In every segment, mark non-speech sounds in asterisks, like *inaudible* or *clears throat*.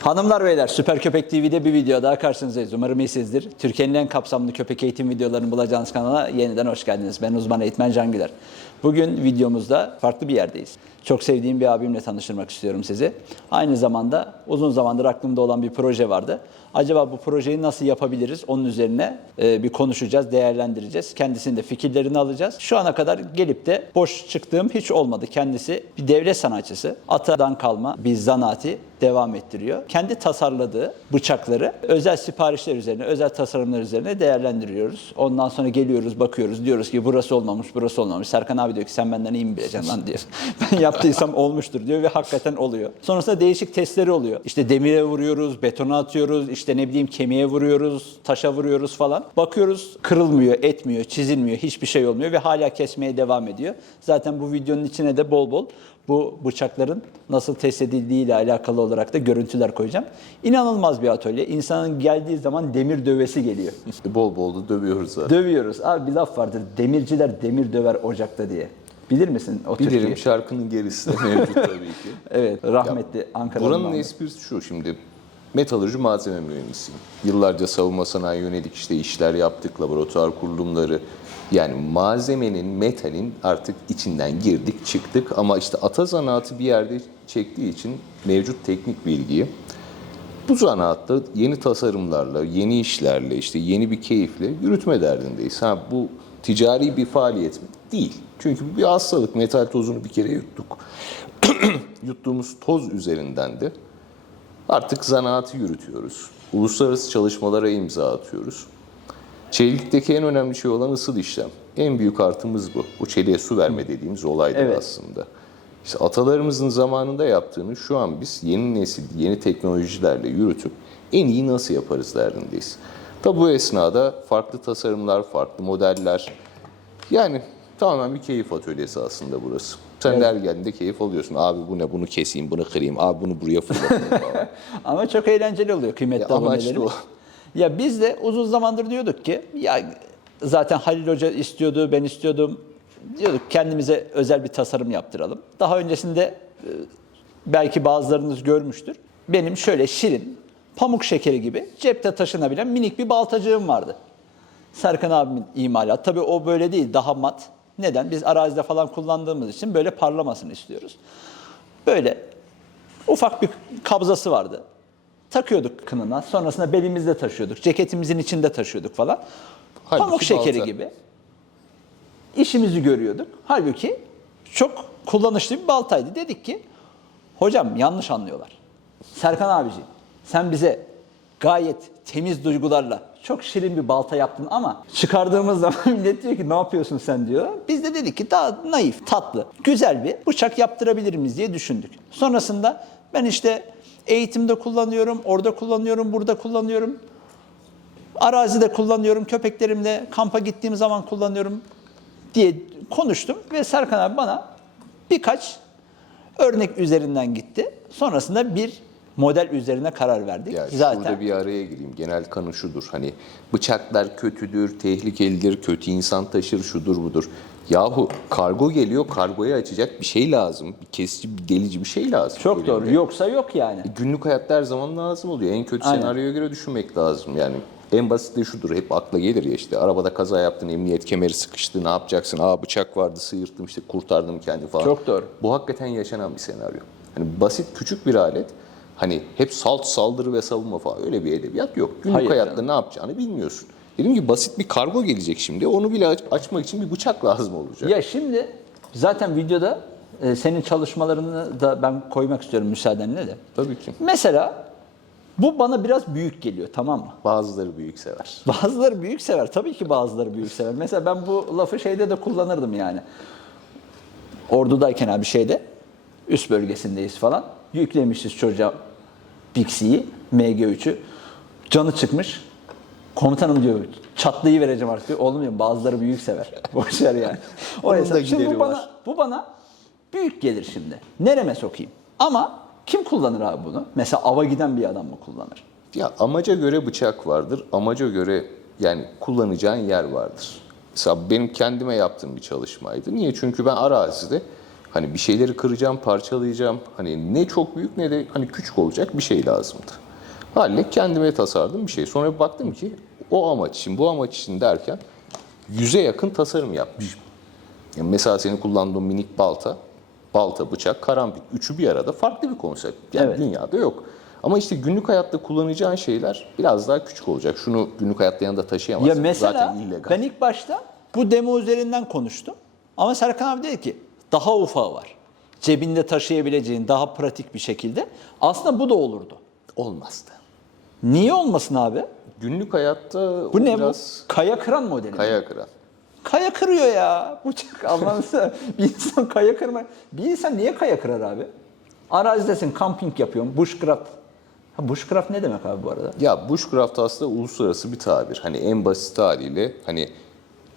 Hanımlar beyler Süper Köpek TV'de bir video daha karşınızdayız. Umarım iyisinizdir. Türkiye'nin en kapsamlı köpek eğitim videolarını bulacağınız kanala yeniden hoş geldiniz. Ben uzman eğitmen Can Güler. Bugün videomuzda farklı bir yerdeyiz. Çok sevdiğim bir abimle tanıştırmak istiyorum sizi. Aynı zamanda uzun zamandır aklımda olan bir proje vardı. Acaba bu projeyi nasıl yapabiliriz? Onun üzerine e, bir konuşacağız, değerlendireceğiz. Kendisinin de fikirlerini alacağız. Şu ana kadar gelip de boş çıktığım hiç olmadı. Kendisi bir devlet sanatçısı. Atadan kalma bir zanaati devam ettiriyor. Kendi tasarladığı bıçakları özel siparişler üzerine, özel tasarımlar üzerine değerlendiriyoruz. Ondan sonra geliyoruz, bakıyoruz, diyoruz ki burası olmamış, burası olmamış. Serkan abi diyor ki sen benden iyi mi bileceksin lan diyor. *laughs* ben yaptıysam olmuştur diyor ve hakikaten oluyor. Sonrasında değişik testleri oluyor. İşte demire vuruyoruz, betona atıyoruz, işte ne bileyim kemiğe vuruyoruz, taşa vuruyoruz falan. Bakıyoruz kırılmıyor, etmiyor, çizilmiyor, hiçbir şey olmuyor ve hala kesmeye devam ediyor. Zaten bu videonun içine de bol bol bu bıçakların nasıl test edildiği ile alakalı olarak da görüntüler koyacağım. İnanılmaz bir atölye. İnsanın geldiği zaman demir dövesi geliyor. *laughs* Bol bol da dövüyoruz zaten. Dövüyoruz. Abi bir laf vardır. Demirciler demir döver ocakta diye. Bilir misin o Bilirim türküyü? şarkının gerisi *laughs* mevcut tabii ki. Evet. Rahmetli Ankara'nın. Buranın esprisi şu şimdi. Metalurji malzeme mühendisiyim. Yıllarca savunma sanayi yönelik işte işler yaptık, laboratuvar kurulumları. Yani malzemenin, metalin artık içinden girdik, çıktık ama işte ata zanaatı bir yerde çektiği için mevcut teknik bilgiyi bu zanaatta yeni tasarımlarla, yeni işlerle, işte yeni bir keyifle yürütme derdindeyiz. Ha bu ticari bir faaliyet mi? Değil. Çünkü bu bir hastalık. Metal tozunu bir kere yuttuk. *clears throat* Yuttuğumuz toz üzerinden de artık zanaatı yürütüyoruz. Uluslararası çalışmalara imza atıyoruz. Çelikteki en önemli şey olan ısıl işlem. En büyük artımız bu. Bu çeliğe su verme dediğimiz olaydır Evet. aslında. İşte atalarımızın zamanında yaptığını şu an biz yeni nesil, yeni teknolojilerle yürütüp en iyi nasıl yaparız derdindeyiz. Tabi bu esnada farklı tasarımlar, farklı modeller. Yani tamamen bir keyif atölyesi aslında burası. Sen de her geldiğinde keyif alıyorsun. Abi bu ne bunu keseyim, bunu kırayım. Abi bunu buraya fırlatayım falan. *laughs* Ama çok eğlenceli oluyor kıymetli Ya abonelerimiz. o. Ya biz de uzun zamandır diyorduk ki ya zaten Halil Hoca istiyordu, ben istiyordum. Diyorduk kendimize özel bir tasarım yaptıralım. Daha öncesinde e, belki bazılarınız görmüştür. Benim şöyle şirin, pamuk şekeri gibi cepte taşınabilen minik bir baltacığım vardı. Serkan abimin imalat. Tabii o böyle değil, daha mat. Neden? Biz arazide falan kullandığımız için böyle parlamasını istiyoruz. Böyle ufak bir kabzası vardı. Takıyorduk kınına. Sonrasında belimizde taşıyorduk. Ceketimizin içinde taşıyorduk falan. Halbuki Pamuk şekeri balta. gibi. işimizi görüyorduk. Halbuki çok kullanışlı bir baltaydı. Dedik ki hocam yanlış anlıyorlar. Serkan abici sen bize gayet temiz duygularla çok şirin bir balta yaptın ama çıkardığımız *laughs* zaman millet diyor ki ne yapıyorsun sen diyor. Biz de dedik ki daha naif, tatlı, güzel bir bıçak yaptırabilir miyiz diye düşündük. Sonrasında ben işte eğitimde kullanıyorum, orada kullanıyorum, burada kullanıyorum. Arazide kullanıyorum, köpeklerimle kampa gittiğim zaman kullanıyorum diye konuştum ve Serkan abi bana birkaç örnek üzerinden gitti. Sonrasında bir model üzerine karar verdik. Ya Zaten şurada bir araya gireyim. Genel kanı şudur. Hani bıçaklar kötüdür, tehlikelidir, kötü insan taşır, şudur budur. Yahu kargo geliyor, kargoyu açacak bir şey lazım. Bir kesici, bir delici bir şey lazım. çok elinde. doğru. Yoksa yok yani. Günlük hayatta her zaman lazım oluyor. En kötü Aynen. senaryoya göre düşünmek lazım. Yani en basit de şudur. Hep akla gelir ya işte. Arabada kaza yaptın, emniyet kemeri sıkıştı. Ne yapacaksın? Aa bıçak vardı, sıyırttım işte kurtardım kendi falan. Çok doğru. Bu hakikaten yaşanan bir senaryo. Hani basit küçük bir alet. Hani hep salt saldırı ve savunma falan öyle bir edebiyat yok. Günlük Hayır hayatta canım. ne yapacağını bilmiyorsun. Dedim ki basit bir kargo gelecek şimdi. Onu bile aç- açmak için bir bıçak lazım olacak. Ya şimdi zaten videoda e, senin çalışmalarını da ben koymak istiyorum müsaadenle de. Tabii ki. Mesela bu bana biraz büyük geliyor tamam mı? Bazıları büyük sever. *laughs* Bazıları büyük sever. Tabii ki bazıları büyük sever. Mesela ben bu lafı şeyde de kullanırdım yani. Ordudayken abi şeyde üst bölgesindeyiz falan. Yüklemişiz çocuğa Pixi'yi, MG3'ü. Canı çıkmış. Komutanım diyor çatlıyı vereceğim artık diyor. Oğlum diyor bazıları büyük sever. *laughs* Boş ver yani. O hesap. Şimdi bu bana, bu bana büyük gelir şimdi. Nereme sokayım? Ama kim kullanır abi bunu? Mesela ava giden bir adam mı kullanır? Ya amaca göre bıçak vardır. Amaca göre yani kullanacağın yer vardır. Mesela benim kendime yaptığım bir çalışmaydı. Niye? Çünkü ben arazide Hani bir şeyleri kıracağım, parçalayacağım. Hani ne çok büyük ne de hani küçük olacak bir şey lazımdı. Halle kendime tasarladım bir şey. Sonra bir baktım ki o amaç için, bu amaç için derken yüze yakın tasarım yapmışım. Yani mesela senin kullandığın minik balta, balta, bıçak, karambit. Üçü bir arada farklı bir konsept. Yani Evet. dünyada yok. Ama işte günlük hayatta kullanacağın şeyler biraz daha küçük olacak. Şunu günlük hayatta yanında taşıyamazsın. Ya mesela Zaten illegal. ben ilk başta bu demo üzerinden konuştum. Ama Serkan abi dedi ki daha ufağı var. Cebinde taşıyabileceğin daha pratik bir şekilde. Aslında bu da olurdu. Olmazdı. Niye olmasın abi? Günlük hayatta Bu ne biraz bu? Kaya kıran modeli. kaya kıran. Kaya kırıyor ya. Bıçak Allah'ını seversen. *laughs* Bir insan kaya kırma. Bir insan niye kaya kırar abi? Arazidesin, kamping yapıyorsun, bushcraft. Ha, bushcraft ne demek abi bu arada? Ya bushcraft aslında uluslararası bir tabir. Hani en basit haliyle hani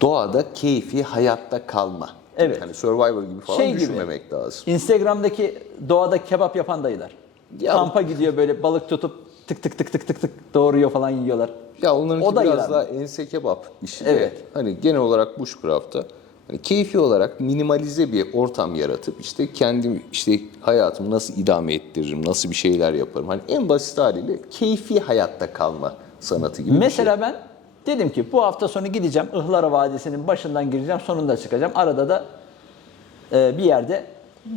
doğada keyfi hayatta kalma. Evet. Hani Survivor gibi falan Şey gibi. düşünmemek lazım. Instagram'daki doğada kebap yapan dayılar. Ya- Kampa gidiyor böyle balık tutup tık tık tık tık tık tık doğruyor falan yiyorlar. Ya onlarınki O da biraz ileride. daha ense kebap işi. de Evet. Hani genel olarak bushcraft'ta hani keyfi olarak minimalize bir ortam yaratıp işte kendim işte hayatımı nasıl idame ettiririm, nasıl bir şeyler yaparım. Hani en basit haliyle keyfi hayatta kalma sanatı gibi bir şey. Mesela ben dedim ki bu hafta sonu gideceğim Ihlara Vadisi'nin başından gireceğim sonunda çıkacağım. Arada da e, bir yerde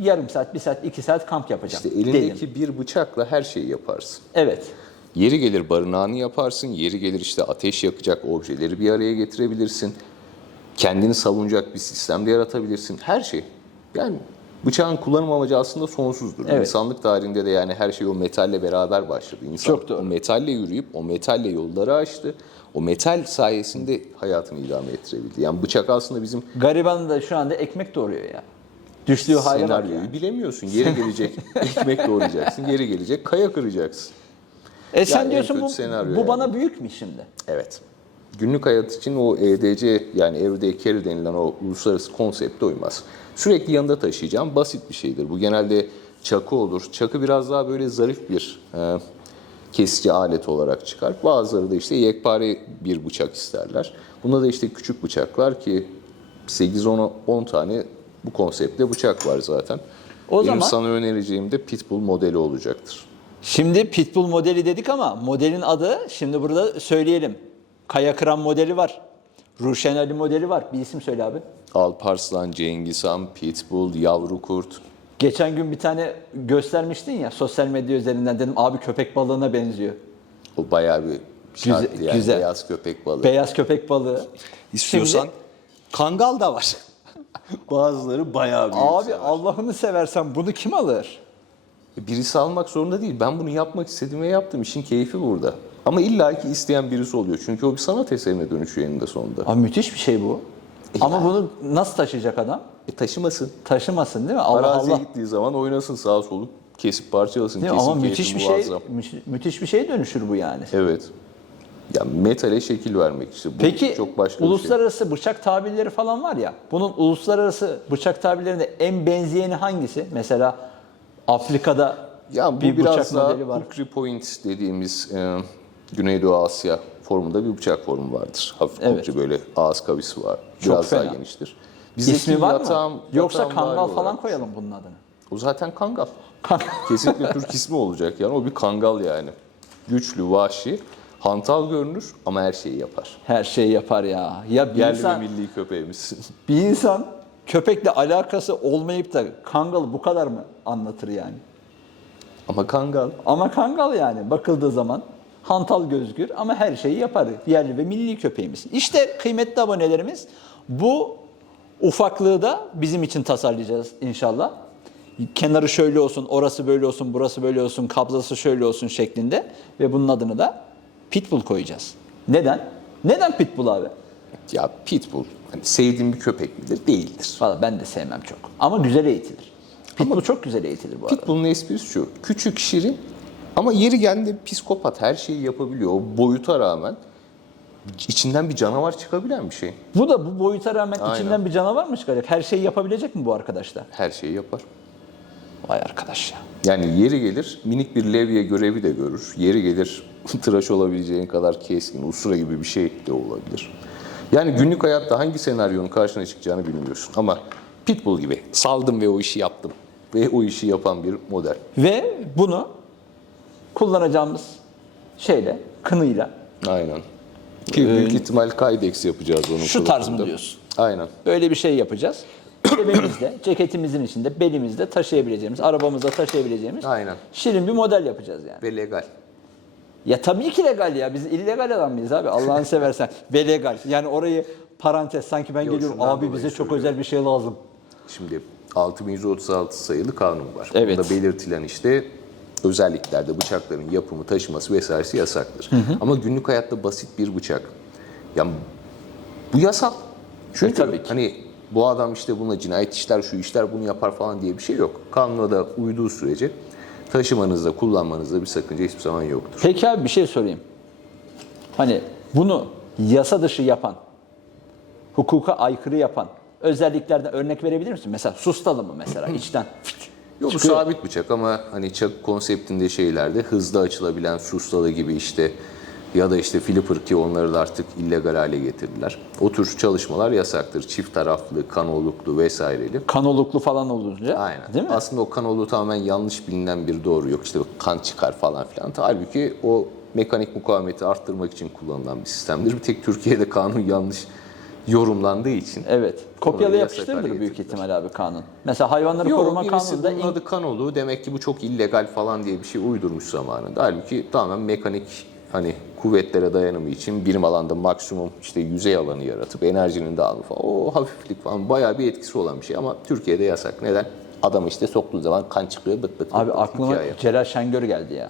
yarım saat, bir saat, iki saat kamp yapacağım. İşte elindeki dedim. bir bıçakla her şeyi yaparsın. Evet. Yeri gelir barınağını yaparsın, yeri gelir işte ateş yakacak objeleri bir araya getirebilirsin. Kendini savunacak bir sistem de yaratabilirsin. Her şey. Yani bıçağın kullanım amacı aslında sonsuzdur. Evet. İnsanlık tarihinde de yani her şey o metalle beraber başladı. İnsan Çok doğru. o metalle yürüyüp o metalle yolları açtı. O metal sayesinde hayatını idame ettirebildi. Yani bıçak aslında bizim Gariban da şu anda ekmek doğuruyor ya. Düştüğü hale bak senaryoyu yani. bilemiyorsun. Yeri gelecek *laughs* ekmek doğrayacaksın, yeri gelecek kaya kıracaksın. E sen en diyorsun kötü bu, senaryo bu yani. bana büyük mü şimdi? Evet. Günlük hayat için o EDC yani everyday carry denilen o uluslararası konsepte uymaz. Sürekli yanında taşıyacağım basit bir şeydir. Bu genelde çakı olur. Çakı biraz daha böyle zarif bir e, kesici alet olarak çıkar. Bazıları da işte yekpare bir bıçak isterler. Bunda da işte küçük bıçaklar ki 8-10 tane bu konseptte bıçak var zaten. O Benim zaman- sana önereceğim de Pitbull modeli olacaktır. Şimdi Pitbull modeli dedik ama modelin adı şimdi burada söyleyelim. Kaya Kıran modeli var. Ruşen Ali modeli var. Bir isim söyle abi. Alparslan, Cengiz Han, Pitbull, Yavru Kurt, Geçen gün bir tane göstermiştin ya sosyal medya üzerinden dedim abi köpek balığına benziyor. O bayağı bir şarttı Güzel- yani güzel. beyaz köpek balığı. Beyaz köpek balığı. İstiyorsan Şimdi- kangal da var. *laughs* Bazıları bayağı büyük. abi sever. Allah'ını seversen bunu kim alır? Birisi almak zorunda değil. Ben bunu yapmak istediğim ve yaptım. İşin keyfi burada. Ama illaki isteyen birisi oluyor. Çünkü o bir sanat eserine dönüşüyor eninde sonunda. Abi müthiş bir şey bu. Ama bunu nasıl taşıyacak adam? E taşımasın. Taşımasın değil mi? Allah Araziye Allah. gittiği zaman oynasın sağa solu. Kesip parçalasın. Değil Ama müthiş bir şey, müş- müthiş bir şey dönüşür bu yani. Evet. Ya metale şekil vermek işte. Bu Peki çok başka şey. uluslararası bıçak tabirleri falan var ya. Bunun uluslararası bıçak tabirlerinde en benzeyeni hangisi? Mesela Afrika'da Ya bu bir biraz bıçak daha modeli var. Kukri Point dediğimiz e, Güneydoğu Asya formunda bir bıçak formu vardır. Hafif Evet. böyle ağız kavisi var. Çok Biraz daha fena. geniştir. İsmi var yatağım- mı? Yoksa kangal falan olarak. koyalım bunun adını. O zaten kangal. Kesinlikle Türk ismi olacak yani. O bir kangal yani. Güçlü, vahşi, hantal görünür ama her şeyi yapar. Her şeyi yapar ya. Ya bir Yerli insan, ve milli köpeğimiz. *laughs* bir insan köpekle alakası olmayıp da kangalı bu kadar mı anlatır yani? ama kangal. Ama kangal yani bakıldığı zaman hantal gözgür ama her şeyi yapar. Yerli ve milli köpeğimiz. İşte kıymetli abonelerimiz bu ufaklığı da bizim için tasarlayacağız inşallah. Kenarı şöyle olsun, orası böyle olsun, burası böyle olsun, kabzası şöyle olsun şeklinde ve bunun adını da Pitbull koyacağız. Neden? Neden Pitbull abi? Ya Pitbull hani sevdiğim bir köpek midir? Değildir. Valla ben de sevmem çok. Ama güzel eğitilir. Pitbull çok güzel eğitilir bu arada. Pitbull'un esprisi şu. Küçük, şirin ama yeri geldiğinde psikopat her şeyi yapabiliyor. O boyuta rağmen içinden bir canavar çıkabilen bir şey. Bu da bu boyuta rağmen Aynen. içinden bir canavar mı çıkacak? Her şeyi yapabilecek mi bu arkadaşlar? Her şeyi yapar. Vay arkadaş ya. Yani yeri gelir minik bir levye görevi de görür. Yeri gelir *laughs* tıraş olabileceğin kadar keskin, usura gibi bir şey de olabilir. Yani günlük hayatta hangi senaryonun karşına çıkacağını bilmiyorsun. Ama Pitbull gibi saldım ve o işi yaptım. Ve o işi yapan bir model. Ve bunu kullanacağımız şeyle, kınıyla Aynen. Ki büyük ihtimal Kydex yapacağız onun Ee, şu tarz mı diyorsun? Aynen. böyle bir şey yapacağız. Cebimizde, ceketimizin içinde, belimizde taşıyabileceğimiz, arabamızda taşıyabileceğimiz Aynen. şirin bir model yapacağız yani. Ve legal. Ya tabii ki legal ya. Biz illegal adam mıyız abi? Allah'ını *laughs* seversen. Ve legal. Yani orayı parantez sanki ben Yok, geliyorum şundan abi dolayı bize çok söylüyorum. özel bir şey lazım. Şimdi 6136 sayılı kanun var. Evet. Bunda belirtilen işte özelliklerde bıçakların yapımı, taşıması vesairesi yasaktır. Ama günlük hayatta basit bir bıçak. Yani bu yasal. Çünkü E, tabii ki. hani bu adam işte buna cinayet işler, şu işler bunu yapar falan diye bir şey yok. Kanuna da uyduğu sürece taşımanızda, kullanmanızda bir sakınca hiçbir zaman yoktur. Peki abi bir şey sorayım. Hani bunu yasa dışı yapan, hukuka aykırı yapan özelliklerden örnek verebilir misin? Mesela sustalı mı mesela *clears throat* içten? Yok Çıkıyor. sabit bıçak ama hani çak konseptinde şeylerde hızlı açılabilen sustalı gibi işte ya da işte flipper ki onları da artık illegal hale getirdiler. O tür çalışmalar yasaktır. Çift taraflı, kanoluklu vesaireli. Kanoluklu falan olunca. Aynen. Değil mi? Aslında o kanolu tamamen yanlış bilinen bir doğru yok. İşte kan çıkar falan filan. Halbuki o mekanik mukavemeti arttırmak için kullanılan bir sistemdir. Bir tek Türkiye'de kanun yanlış yorumlandığı için. Evet. Kopyalı hale büyük ihtimal abi kanun. Mesela hayvanları Yok koruma kanununda in- adı kanolu demek ki bu çok illegal falan diye bir şey uydurmuş zamanında. Halbuki tamamen mekanik hani kuvvetlere dayanımı için birim alanda maksimum işte yüzey alanı yaratıp enerjinin dağılımı falan o hafiflik falan bayağı bir etkisi olan bir şey ama Türkiye'de yasak. Neden? Adam işte soktuğu zaman kan çıkıyor bıt bıt Abi bıt aklıma hikaye. Celal Şengör geldi ya.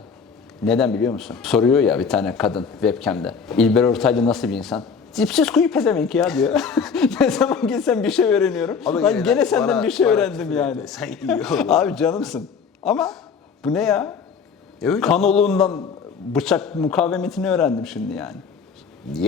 Neden biliyor musun? Soruyor ya bir tane kadın webcam'de. İlber Ortaylı nasıl bir insan? Dipsiz kuyu pezevenk ya diyor. *laughs* ne zaman gitsem bir şey öğreniyorum. Ama ben gene gene de senden bana- bir şey öğrendim yani. Sen iyi. Abi canımsın. Ama bu ne ya? E öyle. Kanoluğundan bıçak mukavemetini öğrendim şimdi yani.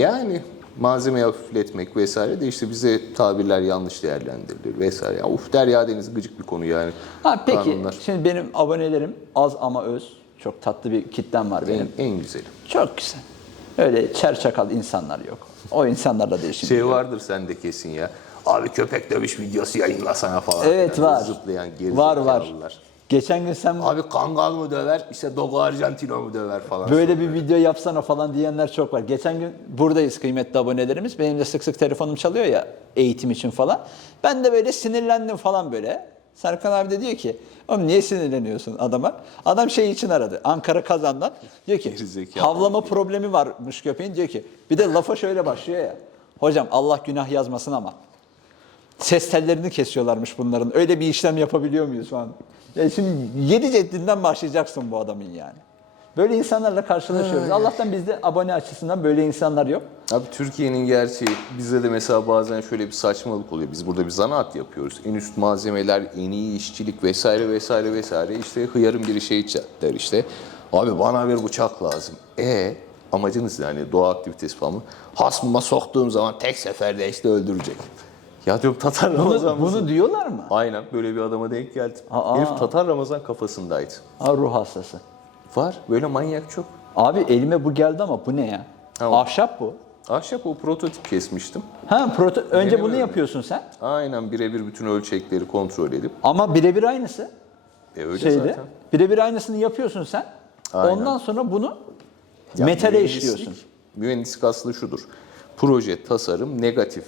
Yani malzemeyi hafifletmek vesaire de işte bize tabirler yanlış değerlendirilir vesaire. Ya, uf derya deniz gıcık bir konu yani. Ha peki Kanunlar. şimdi benim abonelerim az ama öz. Çok tatlı bir kitlem var benim. En, en güzeli. Çok güzel. Öyle çer çakal insanlar yok. O insanlarla değişim. Şey vardır sende kesin ya. Abi köpek dövüş videosu yayınlasana falan. Evet filan. var. Zıplayan Var var. Geçen gün sen Abi Kangal mı döver, işte Dogo Argentino mu döver falan. böyle bir video yapsana falan diyenler çok var. Geçen gün buradayız kıymetli abonelerimiz. Benim de sık sık telefonum çalıyor ya eğitim için falan. Ben de böyle sinirlendim falan böyle. Serkan abi de diyor ki oğlum niye sinirleniyorsun adama? Adam şey için aradı. Ankara kazandan. Diyor ki Gerizekalı. havlama problemi varmış köpeğin. Diyor ki bir de lafa şöyle başlıyor ya. Hocam Allah günah yazmasın ama ses tellerini kesiyorlarmış bunların. Öyle bir işlem yapabiliyor muyuz falan. Ya şimdi yedi ceddinden başlayacaksın bu adamın yani. Böyle insanlarla karşılaşıyoruz. Allah'tan bizde abone açısından böyle insanlar yok. Abi Türkiye'nin gerçeği bizde de mesela bazen şöyle bir saçmalık oluyor. Biz burada bir zanaat yapıyoruz. En üst malzemeler, en iyi işçilik vesaire vesaire vesaire. İşte hıyarın biri şey der işte. Abi bana bir bıçak lazım. E amacınız yani doğa aktivitesi falan mı? Hasmıma soktuğum zaman tek seferde işte öldürecek. Ya diyorum Tatar Ramazan Bunu, mısın? bunu diyorlar mı? Aynen böyle bir adama denk geldim. Aa. Herif Tatar Ramazan kafasındaydı. Ha, ruh hastası. Var böyle manyak çok. Abi elime bu geldi ama bu ne ya? Tamam. Ahşap bu. Ahşap o prototip kesmiştim. Ha proto önce Benim bunu öyle. yapıyorsun sen. Aynen birebir bütün ölçekleri kontrol edip. Ama birebir aynısı. E öyle Şeyde. zaten. Birebir aynısını yapıyorsun sen. Aynen. Ondan sonra bunu Ya metale işliyorsun. Mühendislik aslında şudur. Proje, tasarım, negatif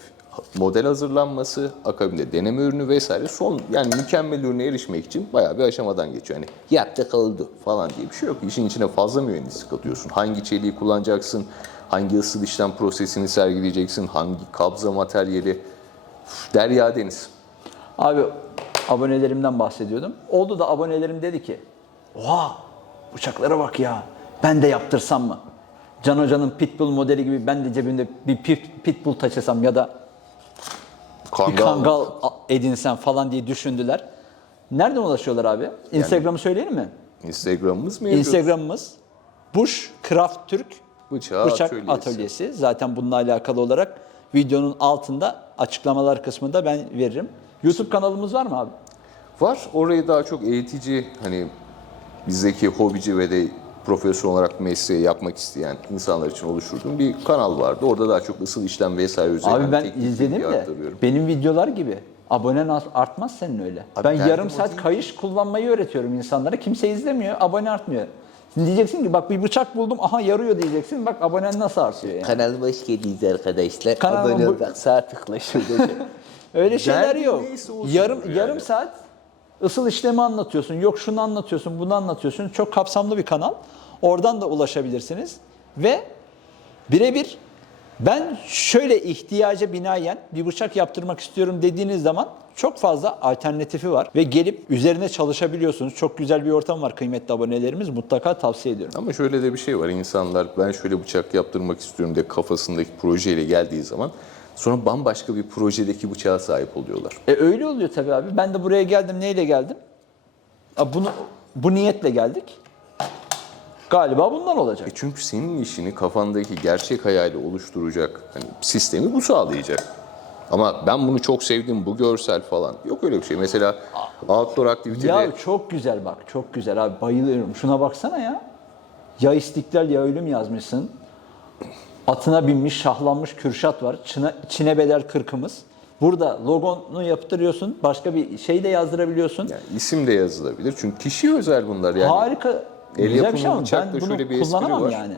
model hazırlanması, akabinde deneme ürünü vesaire son yani mükemmel ürüne erişmek için bayağı bir aşamadan geçiyor. Hani yaptık oldu falan diye bir şey yok. İşin içine fazla mühendislik atıyorsun. Hangi çeliği kullanacaksın, hangi ısıl işlem prosesini sergileyeceksin, hangi kabza materyali. Üf, Derya deniz. Abi abonelerimden bahsediyordum. Oldu da abonelerim dedi ki Oha uçaklara bak ya ben de yaptırsam mı? Can Hoca'nın Pitbull modeli gibi ben de cebimde bir pit, Pitbull taşısam ya da bir Kangal. kangal edinsem falan diye düşündüler. Nereden ulaşıyorlar abi? Instagram'ı söyleyelim mi? Instagram'ımız mevcut. Instagram'ımız Bush Craft Türk Bıçağı Bıçak atölyesi. atölyesi. Zaten bununla alakalı olarak videonun altında açıklamalar kısmında ben veririm. YouTube kanalımız var mı abi? Var. Orayı daha çok eğitici hani bizdeki hobici ve de profesyonel olarak mesleği yapmak isteyen insanlar için oluşturduğum bir kanal vardı. Orada daha çok ısıl işlem vesaire üzerine Abi ben izledim de aktarıyorum. benim videolar gibi Abonen art- artmaz senin öyle. Abi ben yarım saat kayış kullanmayı öğretiyorum insanlara. Kimse izlemiyor, abone artmıyor. Şimdi diyeceksin ki bak bir bıçak buldum, aha yarıyor diyeceksin. Bak abonen nasıl artıyor yani. Kanalıma hoş geldiniz arkadaşlar. Kanalıma Abone bu- olmak sağ tıkla şurada. Öyle şeyler Derdin yok. neyse olsun Yarım yani. yarım saat ısıl işlemi anlatıyorsun. Yok şunu anlatıyorsun, bunu anlatıyorsun. Çok kapsamlı bir kanal. Oradan da ulaşabilirsiniz ve birebir ben şöyle ihtiyaca binaen bir bıçak yaptırmak istiyorum dediğiniz zaman çok fazla alternatifi var ve gelip üzerine çalışabiliyorsunuz. Çok güzel bir ortam var kıymetli abonelerimiz. Mutlaka tavsiye ediyorum. Ama şöyle de bir şey var. İnsanlar ben şöyle bıçak yaptırmak istiyorum de kafasındaki projeyle geldiği zaman sonra bambaşka bir projedeki bıçağa sahip oluyorlar. E öyle oluyor tabii abi. Ben de buraya geldim. Neyle geldim? A, Bunu bu niyetle geldik. Galiba bundan olacak. E çünkü senin işini kafandaki gerçek hayali oluşturacak hani sistemi bu sağlayacak. Ama ben bunu çok sevdim, bu görsel falan. Yok öyle bir şey. Mesela outdoor aktivitede Ya çok güzel bak. Çok güzel abi. Bayılıyorum. Şuna baksana ya. Ya istiklal ya ölüm yazmışsın. Atına binmiş, şahlanmış Kürşat var. Çine, Çin'e bedel kırkımız. Burada logonu yaptırıyorsun. Başka bir şey de yazdırabiliyorsun. yani isim de yazılabilir. Çünkü kişiye özel bunlar yani. Harika. el güzel bir şey ama ben bunu şöyle bir kullanamam var. yani.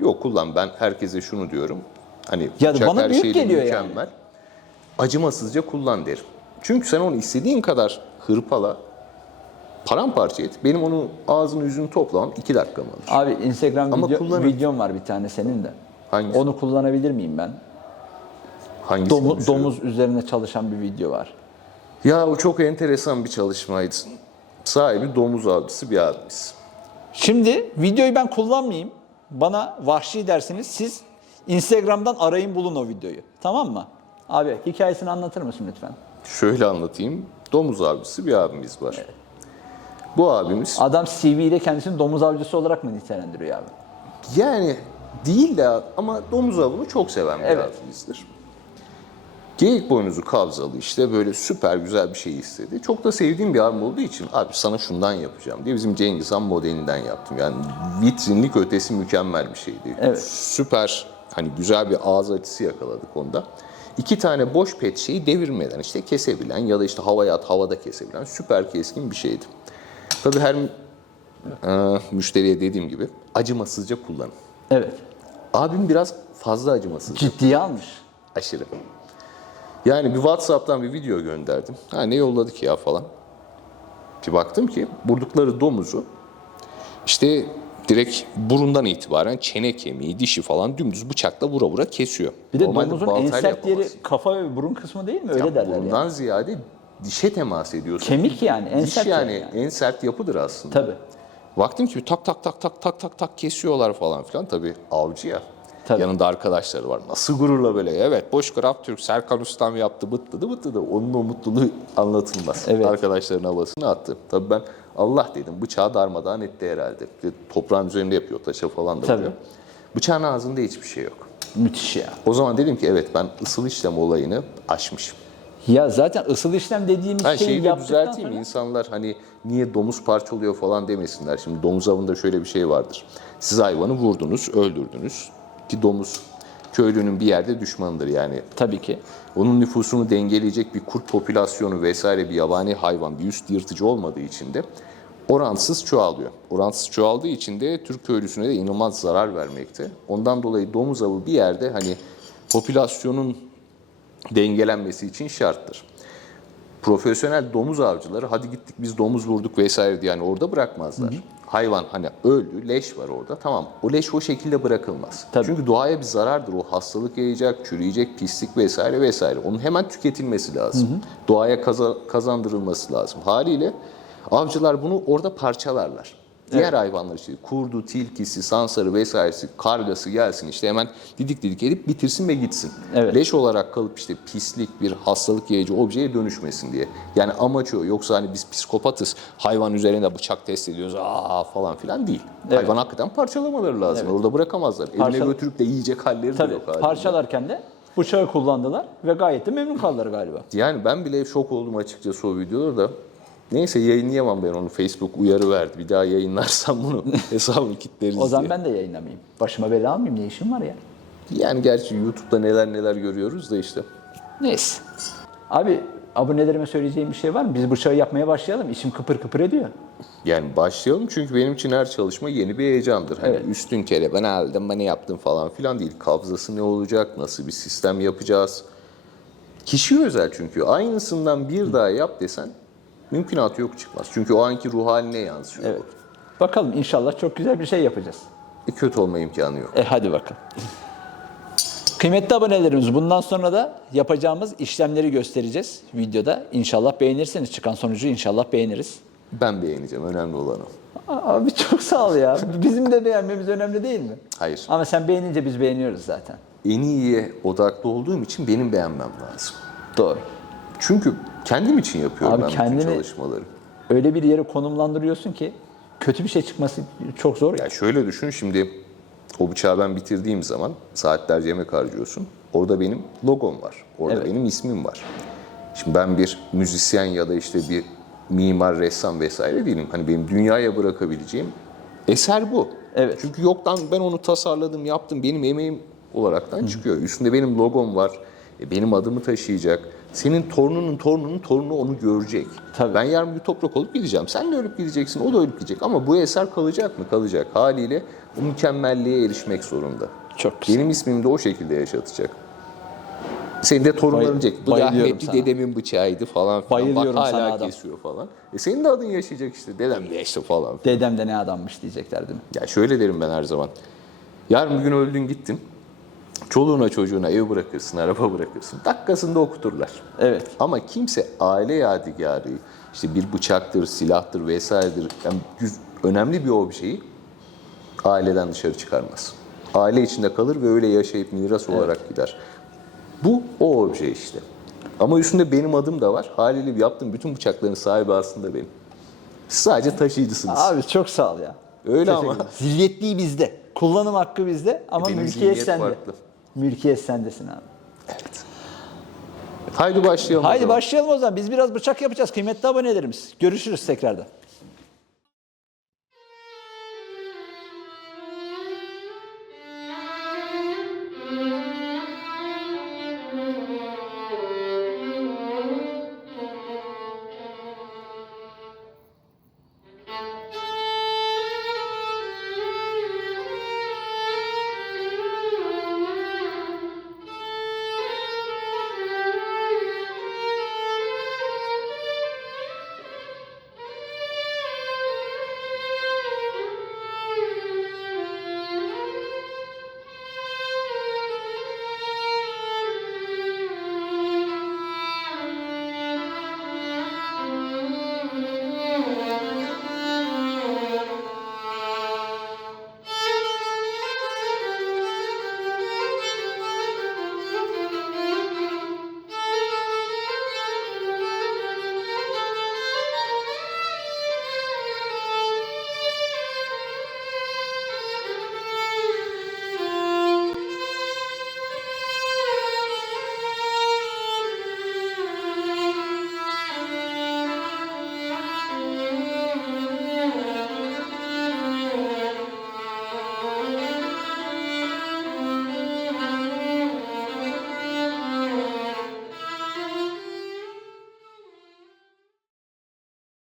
Yok kullan ben herkese şunu diyorum. Hani Ya bıçak bana her büyük geliyor yani. mükemmel. Acımasızca kullan derim. Çünkü sen onu istediğin kadar hırpala, paramparça et. Benim onu ağzını yüzünü toplamam iki dakikamı alır. Abi Instagram Ama video, kullanın. videom var bir tane senin de. Hangisi? Onu kullanabilir miyim ben? Hangisi Domu- domuz üzerine çalışan bir video var. Ya o çok enteresan bir çalışmaydı. Sahibi domuz avcısı bir abimiz. Şimdi videoyu ben kullanmayayım. Bana vahşi dersiniz. Siz Instagram'dan arayın bulun o videoyu. Tamam mı? Abi hikayesini anlatır mısın lütfen? Şöyle anlatayım. Domuz avcısı bir abimiz var. Bu abimiz Adam CV ile kendisini domuz avcısı olarak mı nitelendiriyor abi? Yani değil de ama domuz avını çok seven bir Evet. abimizdir. Geyik boynuzu kavzalı işte böyle süper güzel bir şey istedi. Çok da sevdiğim bir abim olduğu için abi sana şundan yapacağım diye bizim Cengiz Han modelinden yaptım. Yani vitrinlik ötesi mükemmel bir şeydi. Evet. Süper hani güzel bir ağız açısı yakaladık onda. İki tane boş pet şeyi devirmeden işte kesebilen ya da işte havaya at havada kesebilen süper keskin bir şeydi. Tabii her e, müşteriye dediğim gibi acımasızca kullanın. Evet. Abim biraz fazla acımasız. Ciddiye almış. Aşırı. Yani bir WhatsApp'tan bir video gönderdim. Ha ne yolladı ki ya falan. Bir baktım ki vurdukları domuzu işte direkt burundan itibaren çene kemiği, dişi falan dümdüz bıçakla vura vura kesiyor. Bir de Normalde domuzun en baltayla sert yeri kafa ve burun kısmı değil mi? Öyle Ya derler burundan yani. ziyade dişe temas ediyorsun. Kemik yani. En Diş sert yani. yani. en sert yapıdır aslında. Tabii. Baktım ki tak tak tak tak tak tak tak kesiyorlar falan filan. Tabii avcı ya. Tabii. Yanında arkadaşları var. Nasıl gururla böyle. Evet boş graf Türk Serkan Ustam yaptı bıttı da onun o mutluluğu anlatılmaz. Evet. Arkadaşların havasını attı. Tabii ben Allah dedim bıçağı darmadağın etti herhalde. Bir toprağın üzerinde yapıyor taşa falan da Tabii. vuruyor. Bıçağın ağzında hiçbir şey yok. Müthiş ya. O zaman dedim ki evet ben ısıl işlem olayını aşmışım. Ya zaten ısıl işlem dediğimiz Ben şeyi şeyi de düzelteyim. sonra... İnsanlar hani niye domuz parçalıyor falan demesinler. Şimdi domuz avında şöyle bir şey vardır. Siz hayvanı vurdunuz, öldürdünüz. Ki domuz köylünün bir yerde düşmanıdır yani. Tabii ki. Onun nüfusunu dengeleyecek bir kurt popülasyonu vesaire bir yabani hayvan, bir üst yırtıcı olmadığı için de oransız çoğalıyor. Oransız çoğaldığı için de Türk köylüsüne de inanılmaz zarar vermekte. Ondan dolayı domuz avı bir yerde hani popülasyonun dengelenmesi için şarttır. Profesyonel domuz avcıları hadi gittik biz domuz vurduk vesaire diye yani orada bırakmazlar. Hayvan hani öldü, leş var orada. Tamam o leş o şekilde bırakılmaz. Tabii. Çünkü doğaya bir zarardır. O hastalık yayacak, çürüyecek, pislik vesaire vesaire. Onun hemen tüketilmesi lazım. Doğaya kaza- kazandırılması lazım. Haliyle avcılar bunu orada parçalarlar. Diğer hayvanlar işte kurdu, tilkisi, sansarı vesairesi, kargası gelsin işte hemen didik didik edip bitirsin ve gitsin. Evet. Leş olarak kalıp işte pislik bir hastalık yayıcı objeye dönüşmesin diye. Yani amaç o. Yoksa hani biz psikopatız, hayvan üzerinde bıçak test ediyoruz aa falan filan değil. Evet. Hayvan hakikaten parçalamaları lazım. Orada bırakamazlar. Evine Parçal- götürüp de yiyecek halleri de Tabii. yok. haliyle. Parçalarken de bıçağı kullandılar ve gayet de memnun kaldılar galiba. Yani ben bile şok oldum açıkçası o videoda. Neyse yayınlayamam ben onu. Facebook uyarı verdi. Bir daha yayınlarsam bunu *laughs* hesabını kilitleriz O zaman diye. ben de yayınlamayayım. Başıma bela almayayım. Ne işim var ya? Yani gerçi YouTube'da neler neler görüyoruz da işte. Neyse. Abi abonelerime söyleyeceğim bir şey var mı? Biz bıçağı yapmaya başlayalım. İçim kıpır kıpır ediyor. Yani başlayalım çünkü benim için her çalışma yeni bir heyecandır. Hani Evet. üstün kere ben aldım, ben ne yaptım falan filan değil. Kabzası ne olacak, nasıl bir sistem yapacağız? Kişi özel çünkü. Aynısından bir daha yap desen mümkünatı yok çıkmaz. Çünkü o anki ruh haline yansıyor. Evet. Bakalım inşallah çok güzel bir şey yapacağız. E, kötü olma imkanı yok. E hadi bakalım. Kıymetli abonelerimiz bundan sonra da yapacağımız işlemleri göstereceğiz videoda. İnşallah beğenirsiniz. Çıkan sonucu inşallah beğeniriz. Ben beğeneceğim. Önemli olan o. Abi çok sağ ol ya. Bizim de beğenmemiz önemli değil mi? Hayır. Ama sen beğenince biz beğeniyoruz zaten. En iyiye odaklı olduğum için benim beğenmem lazım. Doğru. Çünkü kendim için yapıyorum Abi ben kendini- bütün çalışmaları. Öyle bir yere konumlandırıyorsun ki kötü bir şey çıkması çok zor. Ya şöyle düşün şimdi o bıçağı ben bitirdiğim zaman saatlerce emek harcıyorsun. Orada benim logom var. Orada Evet. benim ismim var. Şimdi ben bir müzisyen ya da işte bir mimar, ressam vesaire değilim. Hani benim dünyaya bırakabileceğim eser bu. Evet. Çünkü yoktan ben onu tasarladım, yaptım. Benim emeğim olaraktan çıkıyor. Üstünde benim logom var. E, benim adımı taşıyacak. Senin torununun torununun torunu onu görecek. Tabii. Ben yarın bir toprak olup gideceğim. Sen de ölüp gideceksin, o da ölüp gidecek. Ama bu eser kalacak mı? Kalacak. Haliyle bu mükemmelliğe erişmek zorunda. Çok güzel. Benim ismimi de o şekilde yaşatacak. Senin de torunların diyecek. Bu rahmetli sana. dedemin bıçağıydı falan filan. Bayılıyorum Bak sana adam. kesiyor falan. E senin de adın yaşayacak işte. Dedem de işte falan. Dedem de ne adammış diyecekler değil mi? Ya şöyle derim ben her zaman. Yarın bir gün öldün gittin. Çoluğuna çocuğuna ev bırakırsın, araba bırakırsın. Dakikasında okuturlar. Evet. Ama kimse aile yadigarı, işte bir bıçaktır, silahtır vesairedir. Yani önemli bir objeyi aileden dışarı çıkarmaz. Aile içinde kalır ve öyle yaşayıp miras olarak gider. Bu o obje işte. Ama üstünde benim adım da var. Haliyle yaptığım bütün bıçakların sahibi aslında benim. Siz sadece taşıyıcısınız. Abi çok sağ ol ya. Öyle Teşekkür ama. Zilyetliği bizde. Kullanım hakkı bizde ama Benim mülkiyet sende. farklı. Mülkiyet sendesin abi. Evet. Haydi başlayalım. Haydi başlayalım o zaman. Biz biraz bıçak yapacağız kıymetli abonelerimiz. Görüşürüz tekrardan.